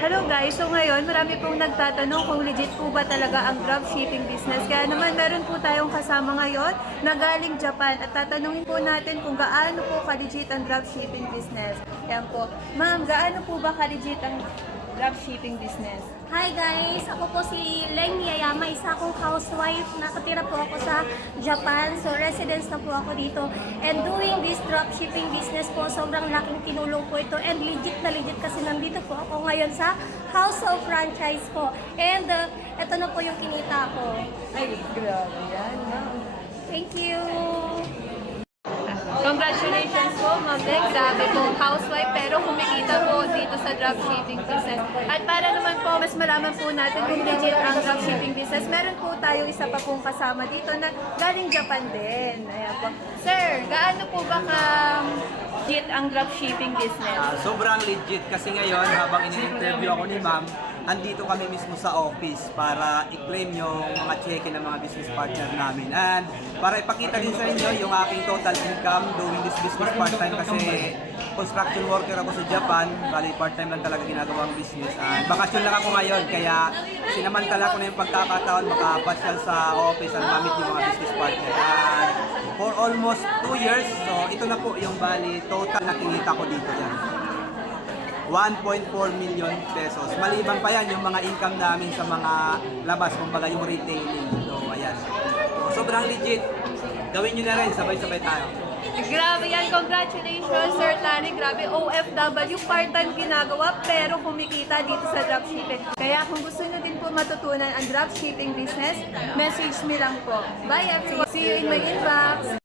Hello guys! So ngayon, marami pong nagtatanong kung legit po ba talaga ang dropshipping business. Kaya naman meron po tayong kasama ngayon na galing Japan at tatanungin po natin kung gaano po ka-legit ang dropshipping business. Yan po. Ma'am, gaano po ba ka-legit ang dropshipping business? Hi guys! Ako po si Leng Miyayama, isa akong housewife. Nakatira po ako sa Japan, so residence na po ako dito. And doing this dropshipping business po, sobrang laking tinulong po ito. And legit na legit kasi nandito po ako ngayon sa House of Franchise po. And ito na po yung kinita ko. Ay, grabe yan, ma'am. Thank you! Congratulations po, Ma'am Leg. Grabe po, housewife pero kumikita po dito sa dropshipping business. At para naman po, mas malaman po natin kung legit ang dropshipping business, meron po tayo isa pa pong kasama dito na galing Japan din. Ayan po. Sir, gaano po ba legit ang dropshipping business? Sobrang legit kasi ngayon habang ini-interview ako ni ma'am, andito kami mismo sa office para i-claim yung mga cheque ng mga business partner namin. And para ipakita din sa inyo yung aking total income doing this business part-time kasi construction worker ako sa Japan, bali part-time lang talaga ginagawang business. And bakasyon lang ako ngayon kaya sinamantala ko na yung pagkakataon makapasyal sa office at mamit yung mga business partner. And for almost 2 years, so ito na po yung bali total na kinita ko dito yan. 1.4 million pesos. Maliban pa yan yung mga income namin sa mga labas, kumbaga yung retailing. So, ayan. So, sobrang legit. Gawin nyo na rin, sabay-sabay tayo. Grabe yan. Congratulations, Sir Tani. Grabe, OFW, part-time ginagawa, pero kumikita dito sa dropshipping. Kaya kung gusto nyo din po matutunan ang dropshipping business, message me lang po. Bye everyone! See you in my inbox!